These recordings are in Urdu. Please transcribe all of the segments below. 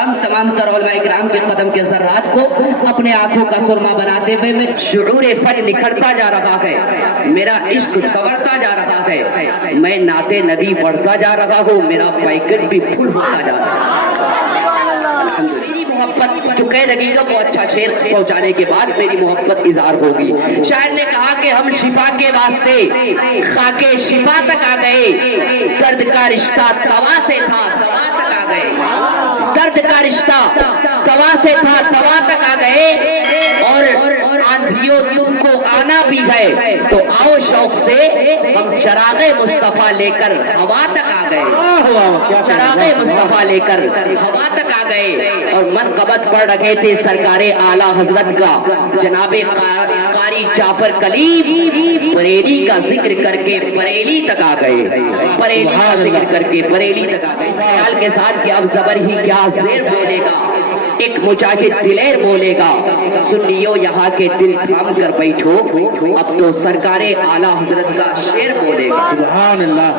کرام تمام تر علماء کرام کے قدم کے ذرات کو اپنے آنکھوں کا سرما بناتے ہوئے میں شعور فن نکھرتا جا رہا ہے، میرا عشق سنورتا جا رہا ہے، میں نعت نبی پڑھتا جا رہا ہوں، میرا پیکٹ بھی پھول ہوتا جا رہا ہے۔ میری محبت جو کہہ لگی گا وہ اچھا شعر پہنچانے کے بعد میری محبت اظہار ہوگی۔ شاعر نے کہا کہ ہم شفا کے واسطے خاک شفا تک آ گئے، درد کا رشتہ توا سے تھا توا تک آ گئے، درد کا رشتہ توا سے تھا توا تک آ گئے، اور آندھیوں تم کو آنا بھی ہے تو آؤ شوق سے ہم چراغ مصطفیٰ لے کر ہوا تک آ گئے، چراغ مصطفیٰ لے کر ہوا تک آ گئے، اور منقبت پڑھ رکھے تھے سرکار اعلیٰ حضرت کا جناب قاری جعفر کلیم، بریلی کا ذکر کر کے بریلی تک آ گئے، بریلی کا ذکر کر کے بریلی تک آ گئے، خیال کے ساتھ کہ اب زبر ہی کیا زیر بولے گا، ایک مجاہد دلیر بولے گا، سنیو یہاں کے دل تھام کر بیٹھو، اب تو سرکار اعلیٰ حضرت کا شعر بولے گا۔ سبحان اللہ۔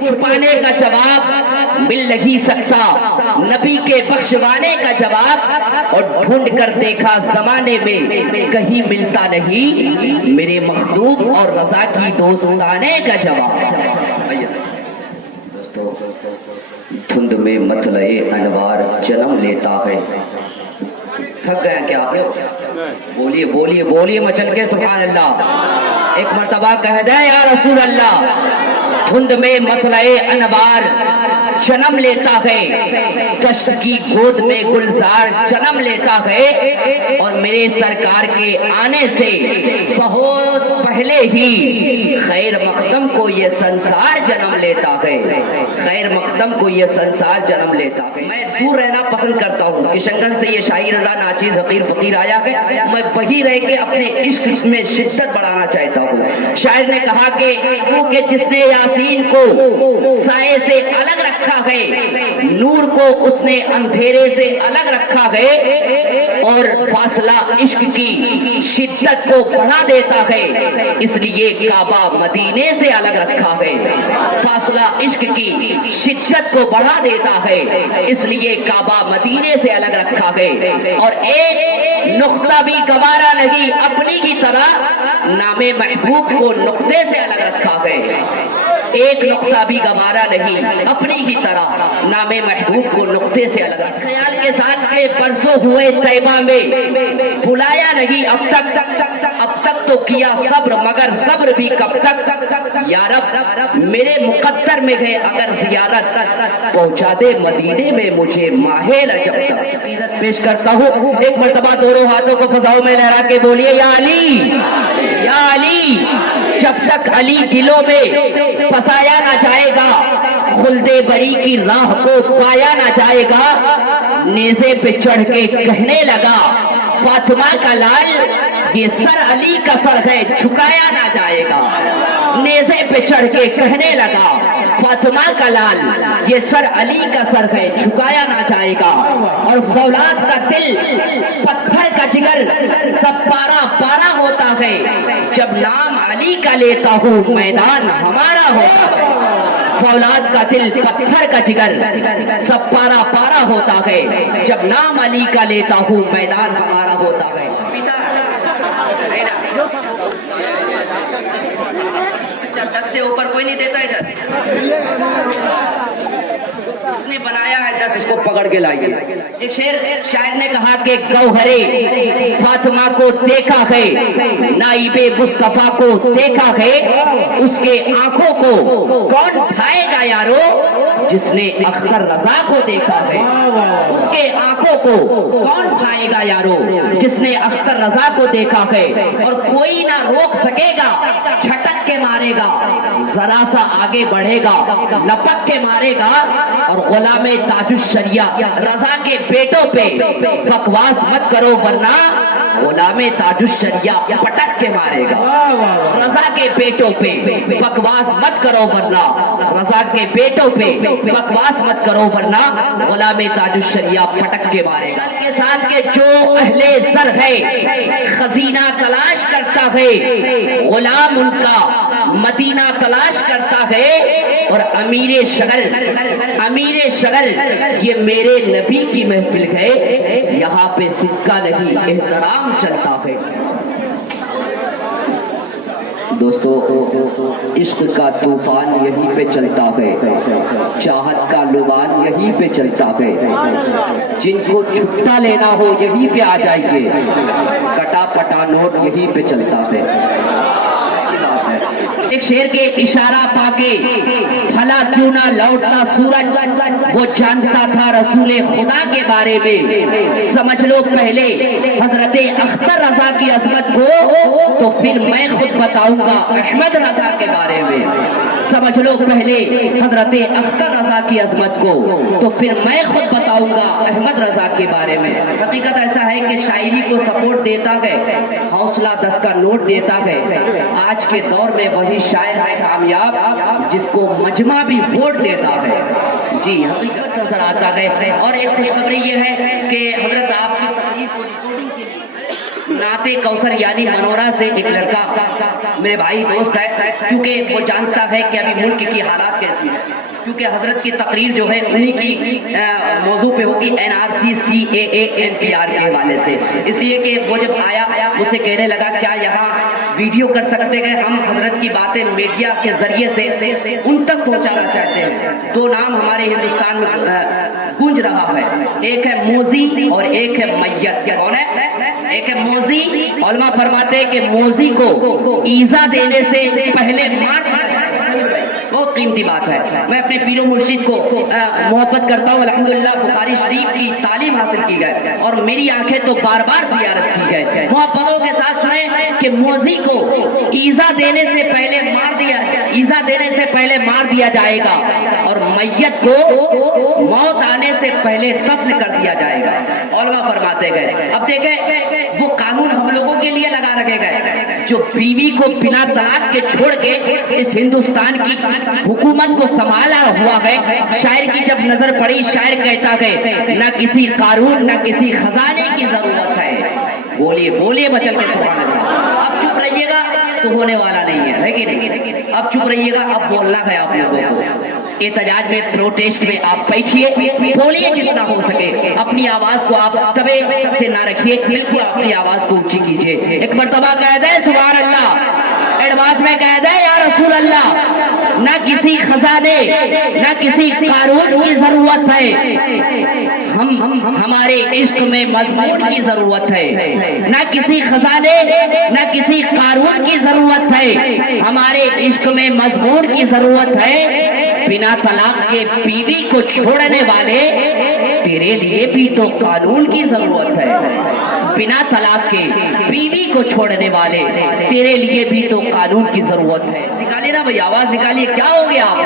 چھپانے کا جواب مل نہیں سکتا، نبی کے بخشوانے کا جواب، اور ڈھونڈ کر دیکھا زمانے میں کہیں ملتا نہیں، میرے مخدوم اور رضا کی دوستانے کا جواب۔ دھند میں مطلع انوار جنم لیتا ہے۔ تھک گیا کیا؟ بولیے بولیے بولیے مچل کے سبحان اللہ، ایک مرتبہ کہہ دے یا رسول اللہ۔ دھند میں مطلع انوار جنم لیتا ہے، کشت کی گود میں گلزار جنم لیتا ہے، اور میرے سرکار کے آنے سے بہت پہلے ہی خیر مقدم کو یہ سنسار جنم لیتا ہے، خیر مقدم کو یہ سنسار جنم لیتا ہے۔ میں دور رہنا پسند کرتا ہوں، کشنگن سے یہ شاہی رضا ناچیز حقیر فقیر آیا ہے، میں وہی رہ کے اپنے عشق میں شدت بڑھانا چاہتا ہوں۔ شاعر نے کہا کہ کیونکہ جس نے یاسین کو سائے سے الگ رکھا ہے، نور کو اس نے اندھیرے سے الگ رکھا ہے، اور فاصلہ عشق کی شدت کو بڑھا دیتا ہے، اس لیے کعبہ مدینے سے الگ رکھا ہے، فاصلہ عشق کی شدت کو بڑھا دیتا ہے، اس لیے کعبہ مدینے سے الگ رکھا ہے، اور ایک نقطہ بھی گوارا نہیں اپنی کی طرح نام محبوب کو نقطے سے الگ رکھا ہے، ایک نقطہ بھی گوارا نہیں اپنی ہی طرح نام محبوب کو نقطے سے الگ رکھا۔ خیال کے ساتھ کہ برسوں ہوئے طیبہ میں بلایا نہیں اب تک تو کیا صبر، مگر صبر بھی کب تک، یا رب میرے مقدر میں ہے اگر زیارت، پہنچا دے مدینے میں مجھے ماہ رجب تک۔ عزت پیش کرتا ہوں، ایک مرتبہ دونوں ہاتھوں کو فضاؤں میں لہرا کے بولیے یا علی یا علی۔ جب تک علی دلوں میں پسایا نہ جائے گا، خلد بری کی راہ کو پایا نہ جائے گا، نیزے پہ چڑھ کے کہنے لگا فاطمہ کا لال یہ سر علی کا سر ہے جھکایا نہ جائے گا، نیزے پہ چڑھ کے کہنے لگا فاطمہ کا لال یہ سر علی کا سر ہے جھکایا نہ جائے گا، اور فولاد کا دل پتھر کا جگر سب پارا پارا ہوتا ہے، جب نام علی کا لیتا ہوں میدان ہمارا ہوتا ہے، فولاد کا دل پتھر کا جگر سب پارا پارا ہوتا ہے، جب نام علی کا لیتا ہوں میدان ہمارا ہوتا ہے۔ اچھا 10 سے اوپر کوئی نہیں دیتا ادھر، اس نے بنایا ہے 10، اس کو پکڑ کے لائیے۔ ایک شاعر نے کہا کہ گوہرے فاطمہ کو دیکھا ہے، نائب مصطفیٰ کو دیکھا ہے، اس کے آنکھوں کو کون ڈھائے گا یارو، جس نے اختر رضا کو دیکھا ہے، اس کے آنکھوں کو کون ڈھائے گا یارو، جس نے اختر رضا کو دیکھا ہے، اور کوئی نہ روک سکے گا، جھٹک کے مارے گا، ذرا سا آگے بڑھے گا، لپک کے مارے گا، اور غلام تاج الشریعہ رضا کے بیٹوں پہ بکواس مت کرو ورنہ غلام تاج الشریعہ پٹک کے مارے گا، رضا کے بیٹوں پہ بکواس مت کرو ورنہ، رضا کے بیٹوں پہ بکواس مت کرو ورنہ غلام تاج الشریعہ پٹک کے مارے گا۔ کے ساتھ کہ جو اہل زر ہے خزینہ تلاش کرتا ہے، غلام ان کا مدینہ تلاش کرتا ہے اور امیر شغل یہ میرے نبی کی محفل ہے، یہاں پہ سکہ نہیں احترام چلتا ہے۔ دوستو عشق کا طوفان یہیں پہ چلتا ہے، چاہت کا لبان یہیں پہ چلتا ہے، جن کو چھٹا لینا ہو یہیں پہ آ جائیے، کٹا پٹا نوٹ یہیں پہ چلتا ہے۔ ایک شیر کے اشارہ پا کے بھلا کیوں نہ لوٹتا سورج، وہ جانتا تھا رسول خدا کے بارے میں، سمجھ لو پہلے حضرت اختر رضا کی عظمت کو تو پھر میں خود بتاؤں گا احمد رضا کے بارے میں، سمجھ لو پہلے حضرت اختر رضا کی عظمت کو تو پھر میں خود بتاؤں گا احمد رضا کے بارے میں۔ حقیقت ایسا ہے کہ شاعری کو سپورٹ دیتا ہے، حوصلہ 10 کا نوٹ دیتا ہے، آج کے دور میں وہی شاعر ہے کامیاب جس کو مجمع بھی ووٹ دیتا ہے۔ جی حقیقت نظر آتا ہے۔ اور ایک خوشخبری یہ ہے کہ حضرت آپ کی تقریر کو ریکارڈنگ کے لیے نعت کوثر یعنی منورہ سے ایک لڑکا میرے بھائی دوست ہے، کیونکہ وہ جانتا ہے کہ ابھی ملک کی حالات کیسی ہیں، کیونکہ حضرت کی تقریر جو ہے انہی کی موضوع پہ ہوگی NRC CAA NPR کے حوالے سے، اس لیے کہ وہ جب آیا مجھ سے کہنے لگا کیا یہاں ویڈیو کر سکتے ہیں، ہم حضرت کی باتیں میڈیا کے ذریعے سے ان تک پہنچانا چاہتے ہیں۔ 2 نام ہمارے ہندوستان میں گونج رہا ہے، ایک ہے موزی اور ایک ہے میت۔ کون ہے؟ ایک ہے موزی، علماء فرماتے ہیں کہ موزی کو ایذا دینے سے پہلے مار دیا جائے، بہت قیمتی بات ہے۔ میں اپنے پیر و مرشد کو محبت کرتا ہوں، الحمدللہ بخاری شریف کی تعلیم حاصل کی گئے اور میری آنکھیں تو بار بار زیارت کی گئے۔ محبتوں کے ساتھ سنیں کہ موزی کو ایذا دینے سے پہلے مار دیا جائے گا اور میت کو موت آنے سے پہلے دفن کر دیا جائے گا، علماء فرماتے گئے۔ اب دیکھیں وہ قانون ہم لوگوں کے لیے لگا رکھے گئے، جو بیوی کو بنا طلاق کے چھوڑ کے اس ہندوستان کی حکومت کو سنبھالا ہوا ہے، شاعر کی جب نظر پڑی شاعر کہتا ہے نہ کسی قارون نہ کسی خزانے کی ضرورت ہے، بولیے مچل کے سبحان اللہ۔ اب چپ رہیے گا تو ہونے والا نہیں ہے کہ نہیں؟ اب چپ رہیے گا، اب بولنا ہے آپ لوگوں کو۔ احتجاج میں پروٹیسٹ میں آپ بیٹھیے، بولیے جتنا ہو سکے، اپنی آواز کو آپ دبے سے نہ رکھیے، بالکل اپنی آواز کو اونچی کیجیے، ایک مرتبہ کہہ دیں سبحان اللہ، ایڈوانس میں کہہ دیں یا رسول اللہ۔ نہ کسی خزانے نہ کسی قارون کی ضرورت ہے، ہمارے عشق میں مضمون کی ضرورت ہے، نہ کسی خزانے نہ کسی قارون کی ضرورت ہے، ہمارے عشق میں مضمون کی ضرورت ہے۔ بنا طلاق کے بیوی کو چھوڑنے والے تیرے لیے بھی تو قانون کی ضرورت ہے، بنا طلاق کے بیوی کو چھوڑنے والے تیرے لیے بھی تو قانون کی ضرورت ہے۔ نکالیے نا بھائی آواز نکالیے، کیا ہو گیا آپ؟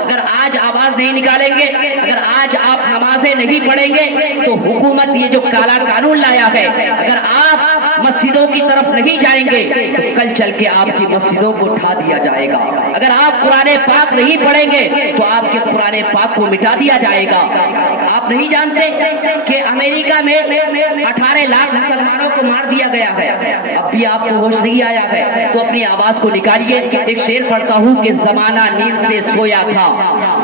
اگر آج آواز نہیں نکالیں گے، اگر آج آپ نمازیں نہیں پڑھیں گے تو حکومت یہ جو کالا قانون لایا ہے، اگر آپ مسجدوں کی طرف نہیں جائیں گے تو کل چل کے آپ کی مسجدوں کو اٹھا دیا جائے گا، اگر آپ قرآن پاک نہیں پڑھیں گے تو آپ کے قرآن پاک کو مٹا دیا جائے گا۔ آپ نہیں جانتے کہ امریکہ میں 18 لاکھ مسلمانوں کو مار دیا گیا ہے، اب بھی آپ کو ہوش نہیں آیا ہے تو اپنی آواز کو نکالیے۔ ایک شعر پڑھتا ہوں کہ زمانہ نیند سے سویا تھا،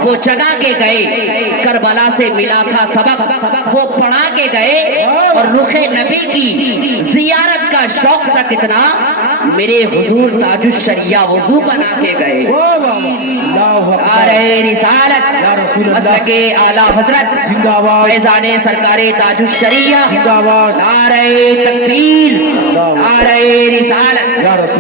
وہ جگا کے گئے، کربلا سے ملا تھا سبق، وہ پڑھا کے گئے، اور رخ نبی کی زیارت کا شوق تھا کتنا، میرے حضور تاج الشریعہ وضو بنا کے گئے۔ نعرہ رسالت مسلک اعلیٰ حضرت فیضان سرکار تاج الشریعہ، نعرہ تکبیر، نعرہ رسالت۔